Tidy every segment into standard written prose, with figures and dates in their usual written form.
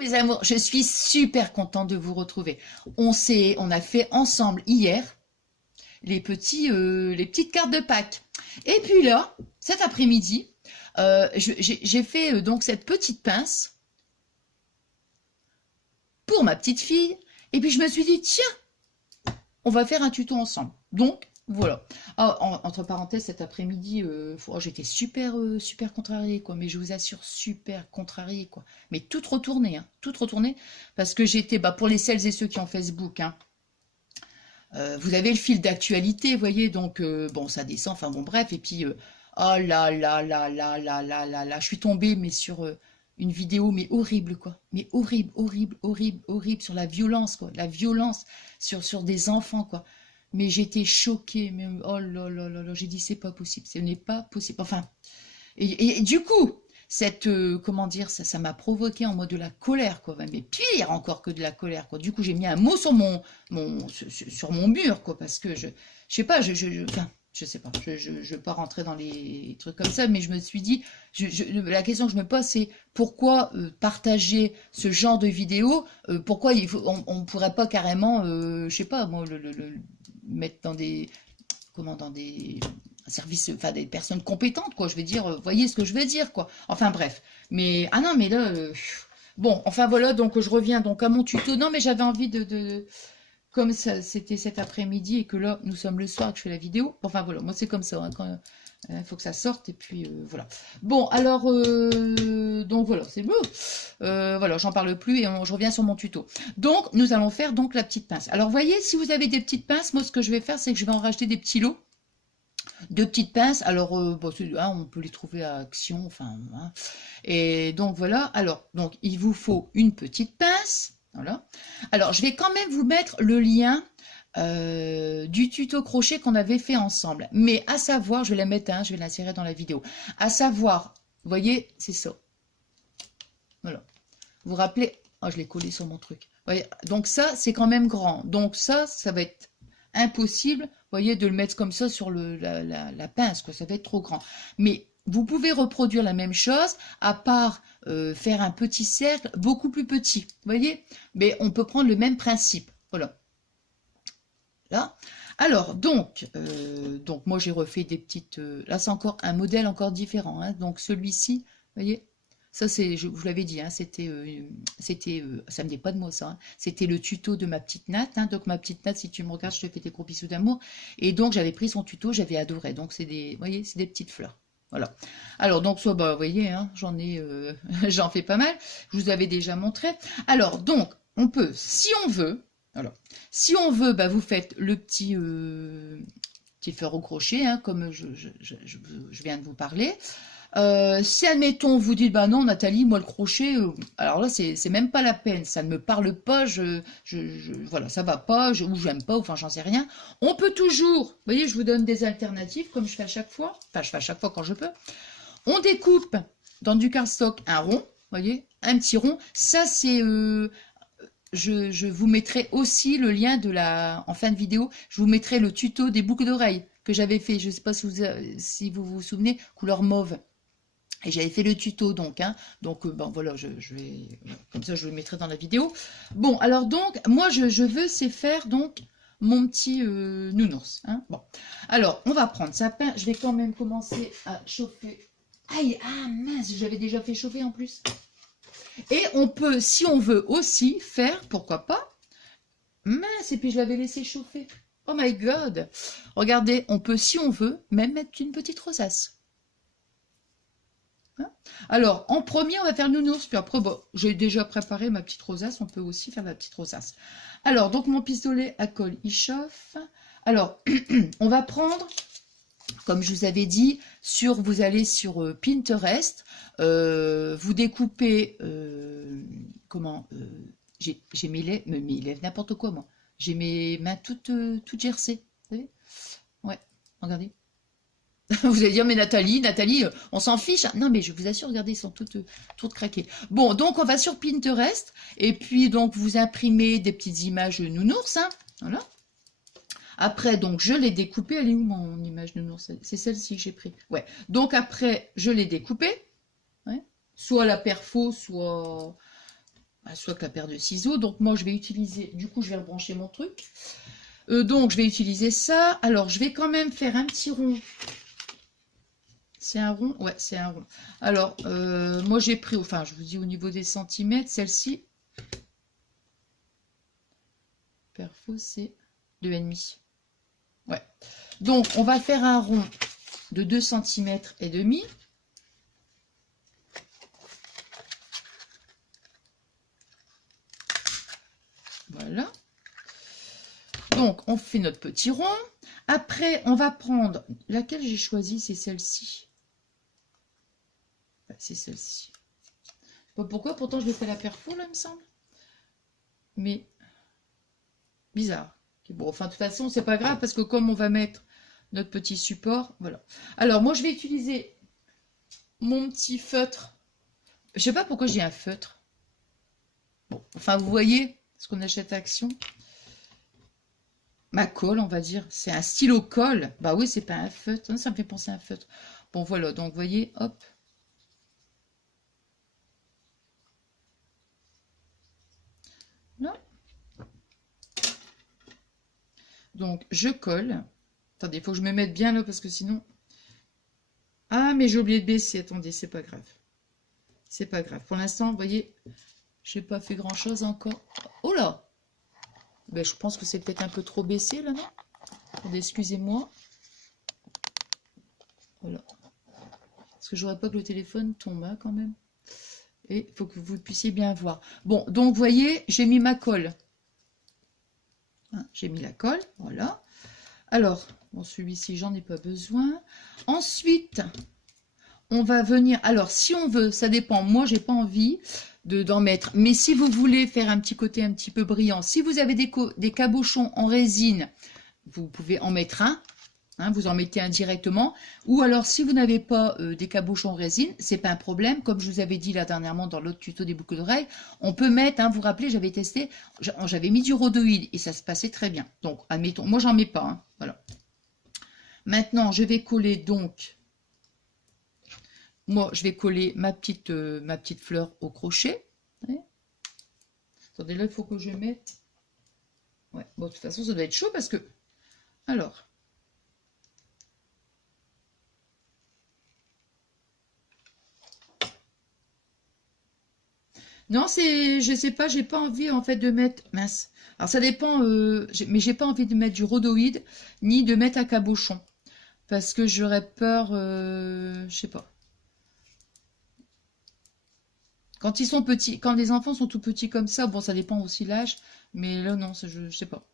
Mes amours, je suis super contente de vous retrouver. On a fait ensemble hier les petites cartes de Pâques. Et puis là, cet après-midi, j'ai fait donc cette petite pince pour ma petite fille. Et puis je me suis dit, tiens, on va faire un tuto ensemble. Donc, voilà. Ah, entre parenthèses, cet après-midi, j'étais super contrariée, quoi. Mais je vous assure, super contrariée, quoi. Mais toute retournée, hein. Toute retournée. Parce que j'étais, pour les celles et ceux qui ont Facebook, hein, vous avez le fil d'actualité, vous voyez. Donc, bon, ça descend, enfin bon, bref. Et puis, oh là, je suis tombée, mais sur une vidéo, mais horrible, quoi. Mais horrible, sur la violence, quoi. La violence sur des enfants, quoi. Mais j'étais choquée, mais oh là, j'ai dit c'est pas possible, ce n'est pas possible. Enfin, et du coup, comment dire, ça m'a provoqué en mode de la colère, quoi. Mais pire encore que de la colère, quoi. Du coup, j'ai mis un mot sur sur mon mur, quoi, parce que je sais pas, enfin, je sais pas, je veux pas rentrer dans les trucs comme ça, mais je me suis dit, la question que je me pose, c'est pourquoi partager ce genre de vidéo, pourquoi on pourrait pas carrément, je sais pas, moi, mettre dans dans des services, enfin des personnes compétentes, quoi. Je veux dire, voyez ce que je veux dire, quoi. Enfin bref, mais ah non, mais là, bon, enfin voilà, donc je reviens donc à mon tuto. Non, mais j'avais envie comme ça, c'était cet après-midi et que là, nous sommes le soir que je fais la vidéo. Enfin voilà, moi c'est comme ça, hein, quand il faut que ça sorte et puis voilà. Bon, alors, donc voilà, c'est beau. Voilà, j'en parle plus et je reviens sur mon tuto. Donc, nous allons faire donc la petite pince. Alors, voyez, si vous avez des petites pinces, moi ce que je vais faire, c'est que je vais en racheter des petits lots de petites pinces. Alors, on peut les trouver à Action, enfin, hein. Et donc voilà. Alors, donc il vous faut une petite pince. Voilà. Alors, je vais quand même vous mettre le lien du tuto crochet qu'on avait fait ensemble. Mais à savoir, je vais la mettre, hein, je vais l'insérer dans la vidéo. À savoir, vous voyez, c'est ça. Voilà. Vous vous rappelez, oh, je l'ai collé sur mon truc. Vous voyez, donc ça, c'est quand même grand. Donc ça va être impossible, vous voyez, de le mettre comme ça sur la pince, quoi. Ça va être trop grand. Mais vous pouvez reproduire la même chose, à part faire un petit cercle beaucoup plus petit. Vous voyez, mais on peut prendre le même principe. Voilà. Là. Alors, donc moi j'ai refait des petites... là, c'est encore un modèle encore différent, hein. Donc celui-ci, vous voyez, ça c'est, je vous l'avais dit, hein, ça me n'est pas de moi ça, hein. C'était le tuto de ma petite Nat, hein. Donc ma petite Nat, si tu me regardes, je te fais des gros bisous d'amour. Et donc j'avais pris son tuto, j'avais adoré. Donc c'est des, vous voyez, c'est des petites fleurs. Voilà. Alors donc soit, vous voyez, hein, j'en fais pas mal. Je vous avais déjà montré. Alors donc on peut, si on veut, alors si on veut, vous faites le petit fer au crochet, hein, comme je viens de vous parler. Si admettons vous dites non Nathalie, moi le crochet, alors là c'est même pas la peine, ça ne me parle pas, voilà, ça va pas, ou j'aime pas, enfin j'en sais rien. On peut toujours, vous voyez, je vous donne des alternatives comme je fais à chaque fois, enfin je fais à chaque fois quand je peux. On découpe dans du cardstock un rond, vous voyez, un petit rond. Ça c'est je vous mettrai aussi le lien en fin de vidéo, je vous mettrai le tuto des boucles d'oreilles que j'avais fait, je ne sais pas si vous vous souvenez, couleur mauve. Et j'avais fait le tuto donc, hein. Donc voilà, je vais, comme ça je le mettrai dans la vidéo. Bon, alors donc, moi je veux c'est faire donc mon petit nounours, hein. Bon, alors on va prendre sa pince, je vais quand même commencer à chauffer. Aïe, ah mince, j'avais déjà fait chauffer en plus. Et on peut, si on veut aussi faire, pourquoi pas, mince, et puis je l'avais laissé chauffer. Oh my god, regardez, on peut, si on veut, même mettre une petite rosace. Alors, en premier, on va faire le nounours, puis après, j'ai déjà préparé ma petite rosace, on peut aussi faire la petite rosace. Alors, donc mon pistolet à colle, il chauffe. Alors, on va prendre, comme je vous avais dit, vous allez sur Pinterest, vous découpez, j'ai mes lèvres, n'importe quoi, moi. J'ai mes mains toutes gercées, vous savez? Ouais, regardez. Vous allez dire, mais Nathalie, on s'en fiche. Non, mais je vous assure, regardez, ils sont toutes craquées. Bon, donc on va sur Pinterest, et puis donc vous imprimez des petites images nounours, hein, voilà. Après, donc je l'ai découpée. Elle est où mon image nounours? C'est celle-ci que j'ai pris. Ouais. Donc après, je l'ai découpée, ouais. Soit à la perfo, soit soit que la paire de ciseaux. Donc moi je vais utiliser, du coup je vais rebrancher mon truc. Donc je vais utiliser ça. Alors je vais quand même faire un petit rond. C'est un rond? Ouais, c'est un rond. Alors moi j'ai pris, enfin je vous dis au niveau des centimètres, celle-ci. Perfo c'est 2,5. Ouais. Donc on va faire un rond de 2 cm et demi. Voilà. Donc, on fait notre petit rond. Après, on va prendre... Laquelle j'ai choisi, c'est celle-ci. C'est celle-ci. Je sais pas pourquoi, pourtant je l'ai fait la perfo, là, il me semble. Mais, bizarre. Bon, enfin, de toute façon, c'est pas grave, parce que comme on va mettre notre petit support, voilà. Alors, moi, je vais utiliser mon petit feutre. Je sais pas pourquoi j'ai un feutre. Bon, enfin, vous voyez ce qu'on achète à Action. Ma colle, on va dire. C'est un stylo colle. Bah oui, c'est pas un feutre. Ça me fait penser à un feutre. Bon, voilà. Donc, vous voyez, hop. Là. Donc, je colle. Attendez, il faut que je me mette bien là, parce que sinon... Ah, mais j'ai oublié de baisser. Attendez, c'est pas grave. C'est pas grave. Pour l'instant, vous voyez, j'ai pas fait grand-chose encore. Oh là! Ben, je pense que c'est peut-être un peu trop baissé, là, non? Attendez, excusez-moi. Voilà. Parce que j'aurais pas que le téléphone tombe, hein, quand même. Et il faut que vous puissiez bien voir. Bon, donc, vous voyez, j'ai mis ma colle. Hein, j'ai mis la colle, voilà. Alors, bon, celui-ci, j'en ai pas besoin. Ensuite, on va venir... Alors, si on veut, ça dépend. Moi, j'ai pas envie d'en mettre. Mais si vous voulez faire un petit côté un petit peu brillant, si vous avez des cabochons en résine, vous pouvez en mettre un. Hein, vous en mettez un directement. Ou alors, si vous n'avez pas des cabochons en résine, c'est pas un problème. Comme je vous avais dit là dernièrement dans l'autre tuto des boucles d'oreilles, on peut mettre, hein, vous vous rappelez, j'avais testé, j'avais mis du rhodoïde et ça se passait très bien. Donc, admettons, moi j'en mets pas. Hein, voilà. Maintenant, je vais coller donc... Moi, je vais coller ma petite fleur au crochet. Ouais. Attendez, là, il faut que je mette... Ouais, bon, de toute façon, ça doit être chaud parce que... Alors... Non, je sais pas, j'ai pas envie, en fait, de mettre... Mince. Alors, ça dépend, mais j'ai pas envie de mettre du rhodoïde, ni de mettre un cabochon. Parce que j'aurais peur, je sais pas. Quand ils sont petits, quand les enfants sont tout petits comme ça, bon, ça dépend aussi l'âge, mais là, non, je sais pas.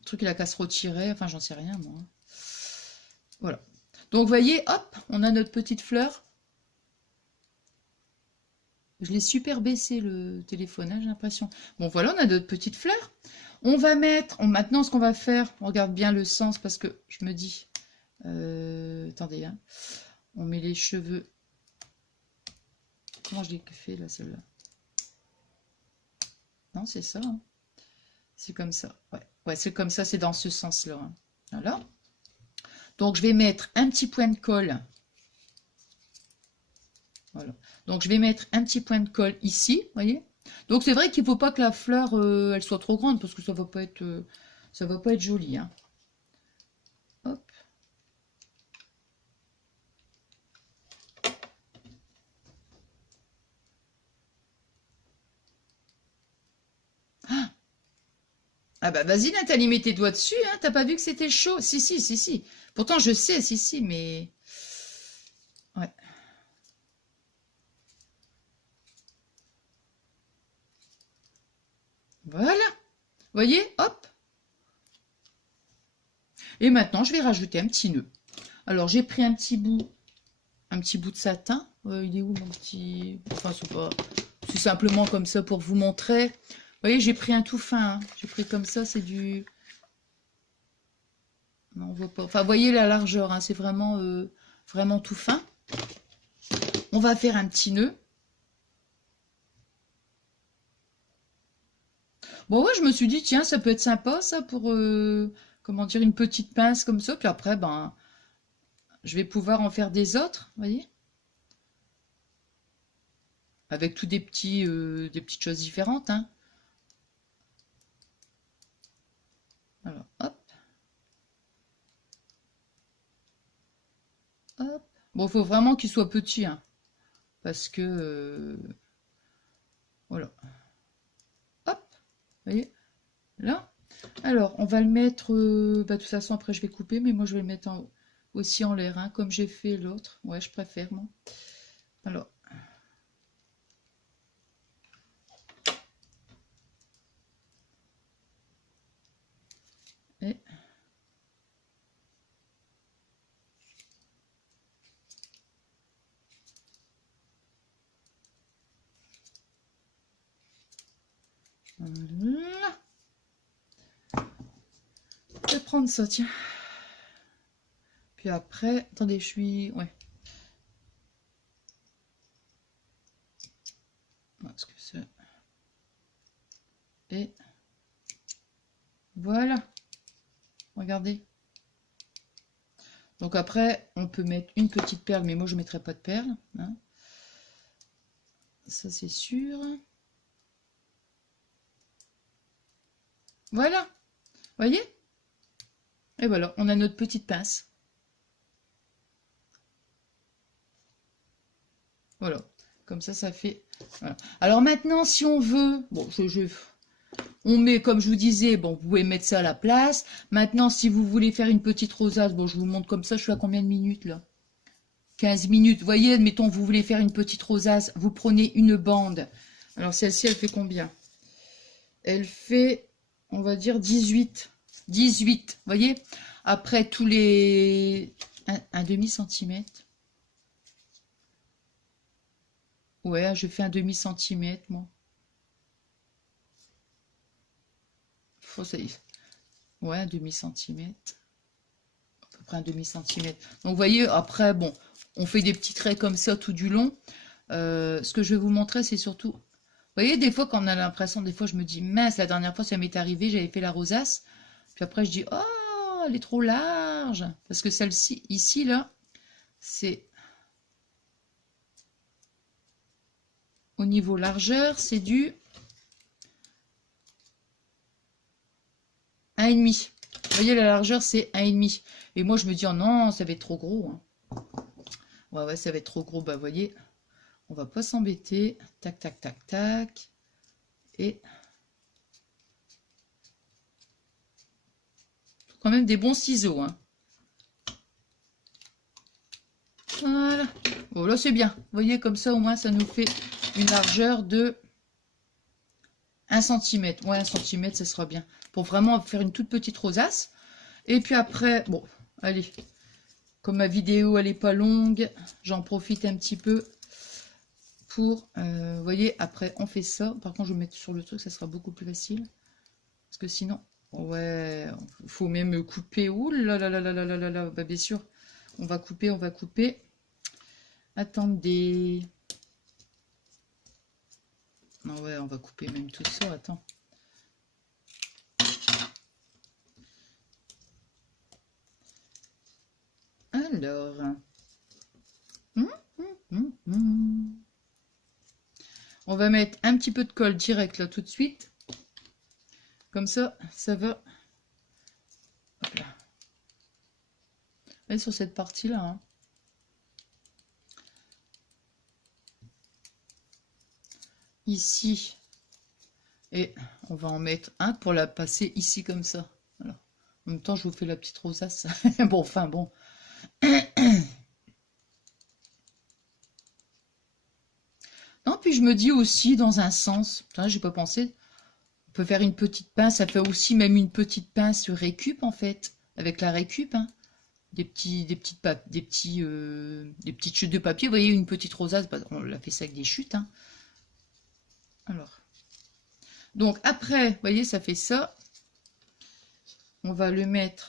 Le truc, il a qu'à se retirer, enfin, j'en sais rien, moi. Voilà. Donc, vous voyez, hop, on a notre petite fleur. Je l'ai super baissé, le téléphone, hein, j'ai l'impression. Bon, voilà, on a notre petite fleur. On va mettre, maintenant, ce qu'on va faire, on regarde bien le sens, parce que je me dis... attendez, hein, on met les cheveux... Comment je l'ai fait là, celle-là? Non, c'est ça. Hein. C'est comme ça. Ouais, ouais, c'est comme ça, c'est dans ce sens-là. Hein. Voilà. Donc, je vais mettre un petit point de colle. Voilà. Donc, je vais mettre un petit point de colle ici, vous voyez. Donc, c'est vrai qu'il ne faut pas que la fleur, elle soit trop grande, parce que ça ne va pas être joli. Hein. Hop. Ah bah vas-y Nathalie, mets tes doigts dessus, hein. T'as pas vu que c'était chaud? Si, si, si, si. Pourtant je sais, si, si, mais... Ouais. Voilà. Vous voyez? Hop. Et maintenant, je vais rajouter un petit nœud. Alors, j'ai pris un petit bout de satin. Il est où mon petit... Enfin, c'est simplement comme ça pour vous montrer. Vous voyez, j'ai pris un tout fin. Hein. J'ai pris comme ça, c'est du... Non, on voit pas. Enfin, vous voyez la largeur, hein, c'est vraiment, vraiment tout fin. On va faire un petit nœud. Bon, ouais, je me suis dit, tiens, ça peut être sympa, ça, pour, comment dire, une petite pince comme ça. Puis après, ben, je vais pouvoir en faire des autres, vous voyez. avec tout des petites choses différentes, hein. Alors, hop, hop. Bon, il faut vraiment qu'il soit petit, hein, parce que, voilà. Hop, vous voyez, là. Alors, on va le mettre, bah, de toute façon, après, je vais couper, mais moi, je vais le mettre aussi en l'air, hein, comme j'ai fait l'autre. Ouais, je préfère, moi. Alors, et... Voilà. Je vais prendre ça, tiens. Puis après, attendez, je suis... Ouais. Parce que c'est... Et... Voilà. Regardez. Donc après, on peut mettre une petite perle, mais moi, je ne mettrai pas de perle, hein. Ça, c'est sûr. Voilà. Voyez? Et voilà, on a notre petite pince. Voilà. Comme ça fait... Voilà. Alors maintenant, si on veut... Bon, on met, comme je vous disais, bon, vous pouvez mettre ça à la place. Maintenant, si vous voulez faire une petite rosace, bon, je vous montre comme ça, je suis à combien de minutes, là? 15 minutes. Vous voyez, admettons, vous voulez faire une petite rosace, vous prenez une bande. Alors, celle-ci, elle fait combien? Elle fait, on va dire, 18. 18, vous voyez? Après, tous les... Un demi-centimètre. Ouais, je fais un demi-centimètre, moi. Faut ça. Ouais, un demi-centimètre. À peu près un demi-centimètre. Donc, vous voyez, après, bon, on fait des petits traits comme ça tout du long. Ce que je vais vous montrer, c'est surtout... Vous voyez, des fois, quand on a l'impression, des fois, je me dis, mince, la dernière fois, ça m'est arrivé, j'avais fait la rosace. Puis après, je dis, oh, elle est trop large. Parce que celle-ci, ici, là, c'est... Au niveau largeur, c'est du 1,5. Vous voyez, la largeur, c'est 1,5. Et moi, je me dis, oh non, ça va être trop gros, hein. Ouais, ça va être trop gros. Bah, vous voyez, on va pas s'embêter. Tac, tac, tac, tac. Et... quand même des bons ciseaux, hein. Voilà. Bon, là, c'est bien. Vous voyez, comme ça, au moins, ça nous fait une largeur de 1 cm. Ouais, 1 cm, ça sera bien. Pour vraiment faire une toute petite rosace. Et puis après, bon, allez. Comme ma vidéo, elle n'est pas longue, j'en profite un petit peu pour... vous voyez, après, on fait ça. Par contre, je vais mettre sur le truc, ça sera beaucoup plus facile. Parce que sinon... Ouais, il faut même couper. Ouh là là là là là là là. Bah, bien sûr, on va couper, on va couper. Attendez. Non, ouais, on va couper même tout ça. Attends. Alors. On va mettre un petit peu de colle direct là tout de suite. Comme ça, ça va. Hop là. Et sur cette partie-là. Hein. Ici. Et on va en mettre un pour la passer ici comme ça. Voilà. En même temps, je vous fais la petite rosace. Bon, enfin bon. Non, puis je me dis aussi dans un sens, j'ai pas pensé, on peut faire une petite pince, ça fait aussi même une petite pince récup en fait, avec la récup, hein. Des petites chutes de papier, vous voyez, une petite rosace, on l'a fait ça avec des chutes, hein. Alors, donc après, vous voyez, ça fait ça. On va le mettre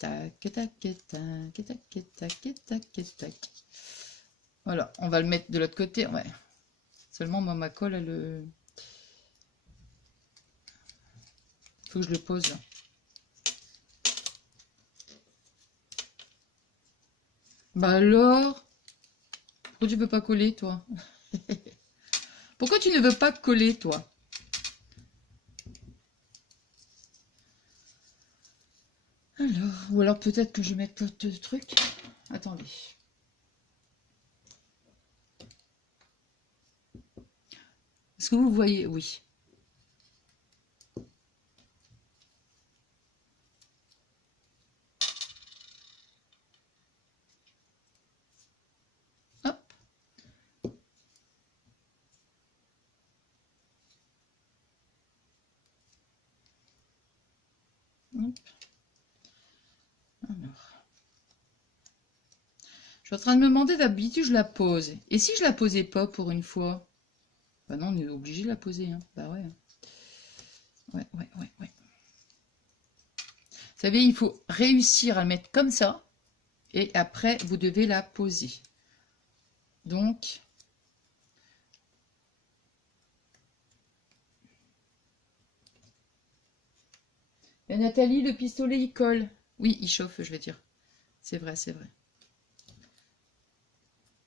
tac, tac, tac, tac, tac, tac, tac. Voilà, on va le mettre de l'autre côté, ouais. Seulement, moi, ma colle, elle... faut que je le pose. Bah alors, pourquoi tu peux pas coller, toi? Pourquoi tu ne veux pas coller, toi? Alors, ou alors peut-être que je mette d'autres trucs. Attendez. Est-ce que vous voyez? Oui. Hop. Hop. Alors. Je suis en train de me demander, d'habitude je la pose. Et si je la posais pas pour une fois? Bah non, on est obligé de la poser. Hein. Bah ouais. Ouais. Vous savez, il faut réussir à mettre comme ça. Et après, vous devez la poser. Donc... Et Nathalie, le pistolet, il colle. Oui, il chauffe, je vais dire. C'est vrai, c'est vrai.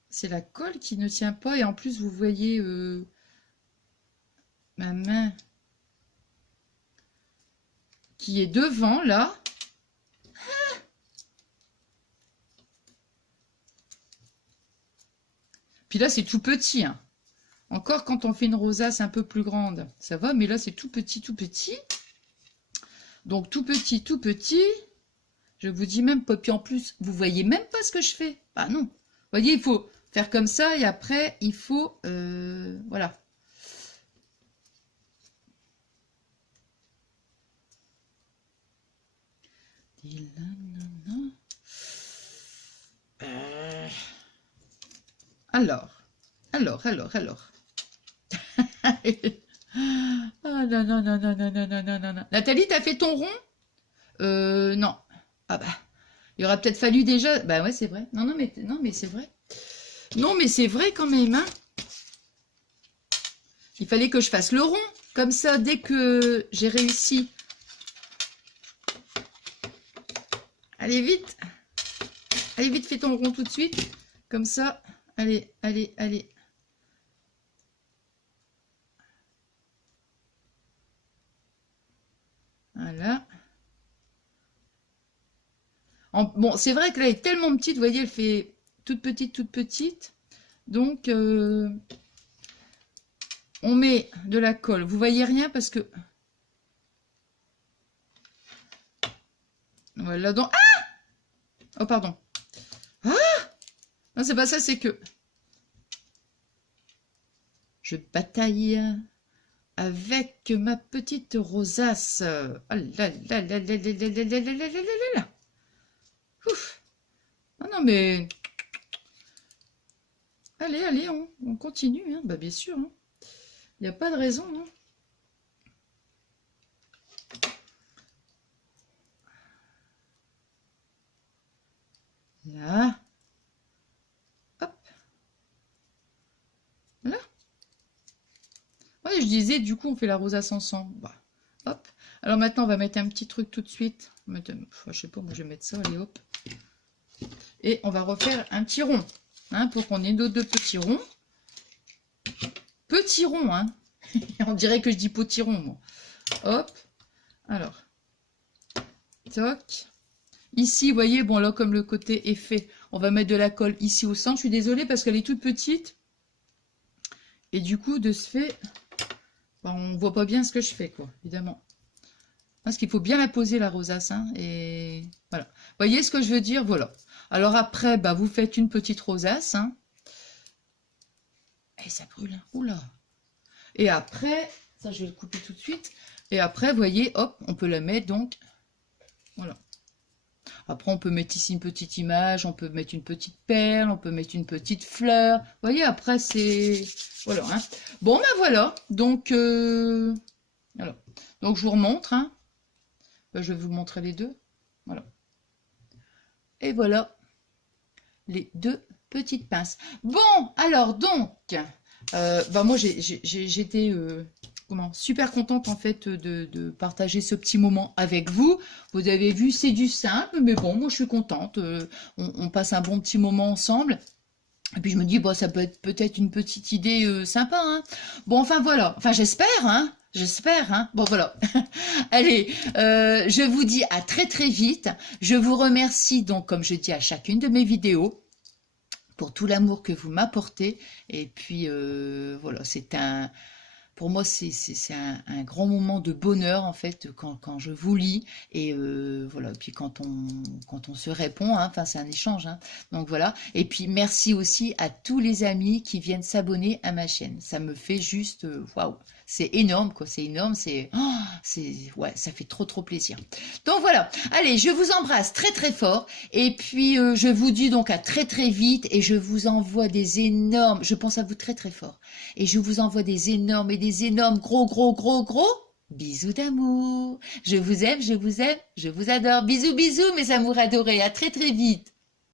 C'est la colle qui ne tient pas. Et en plus, vous voyez ma main qui est devant, là. Puis là, c'est tout petit. Hein. Encore quand on fait une rosace un peu plus grande, ça va. Mais là, c'est tout petit, tout petit. Donc, tout petit, tout petit. Je vous dis même pas. Puis en plus, vous voyez même pas ce que je fais. Bah non. Vous voyez, il faut faire comme ça. Et après, il faut... voilà. Alors. Ah non. Nathalie, t'as fait ton rond? Non. Ah bah, il aurait peut-être fallu déjà... Bah ouais, c'est vrai. Non, mais c'est vrai. Non, mais c'est vrai quand même, hein. Il fallait que je fasse le rond. Comme ça, dès que j'ai réussi... Allez, vite. Allez, vite, fais ton rond tout de suite. Comme ça. Allez. Voilà. Bon, c'est vrai que là, elle est tellement petite. Vous voyez, elle fait toute petite. Donc, on met de la colle. Vous voyez rien parce que... Voilà, donc... Ah! Oh, pardon. Ah! Non, c'est pas ça, c'est que... Je bataille avec ma petite rosace. Oh là là là là là là là là là là là là. Ouf. Non, mais... Allez, on continue. Hein. Bah, bien sûr. Il n'y a pas de raison. Hein. Là. Hop. Là. Ouais, je disais, du coup, on fait la rosace ensemble. Bah, hop. Alors maintenant, on va mettre un petit truc tout de suite. Je sais pas, moi, je vais mettre ça. Allez, hop. Et on va refaire un petit rond. Hein, pour qu'on ait nos deux petits ronds. Petit rond, hein. On dirait que je dis potiron, moi. Hop. Alors. Toc. Ici, vous voyez, bon, là, comme le côté est fait, on va mettre de la colle ici au centre. Je suis désolée parce qu'elle est toute petite. Et du coup, de ce fait, ben, on voit pas bien ce que je fais, quoi, évidemment. Parce qu'il faut bien la poser, la rosace. Hein, et voilà. Vous voyez ce que je veux dire? Voilà. Alors après, bah, vous faites une petite rosace. Hein. Et ça brûle. Hein. Oula. Et après, ça, je vais le couper tout de suite. Et après, vous voyez, hop, on peut la mettre, donc, voilà. Après, on peut mettre ici une petite image, on peut mettre une petite perle, on peut mettre une petite fleur. Vous voyez, après, c'est... Voilà. Hein. Bon, ben voilà. Donc, alors. Donc, je vous remontre. Hein. Ben, je vais vous montrer les deux. Voilà. Et voilà. Les deux petites pinces. Bon, alors, donc... ben moi, j'étais... super contente en fait de partager ce petit moment avec vous. Vous avez vu, c'est du simple, mais bon, moi je suis contente. On passe un bon petit moment ensemble. Et puis je me dis, bon, ça peut être peut-être une petite idée sympa, hein. Bon, enfin voilà. Enfin, j'espère, hein. J'espère, hein. Bon, voilà. Allez, je vous dis à très très vite. Je vous remercie donc, comme je dis à chacune de mes vidéos, pour tout l'amour que vous m'apportez. Et puis, voilà, pour moi, c'est un grand moment de bonheur, en fait, quand je vous lis. Et voilà, et puis quand on se répond, hein, enfin, c'est un échange. Hein. Donc voilà. Et puis, merci aussi à tous les amis qui viennent s'abonner à ma chaîne. Ça me fait juste, waouh, c'est énorme, quoi. C'est énorme, ouais, ça fait trop, trop plaisir. Donc voilà. Allez, je vous embrasse très, très fort. Et puis, je vous dis donc à très, très vite. Et je vous envoie des énormes, je pense à vous très, très fort. Et je vous envoie des énormes et des énormes gros, gros, gros, gros bisous d'amour. Je vous aime, je vous aime, je vous adore. Bisous, bisous, mes amours adorés. À très, très vite.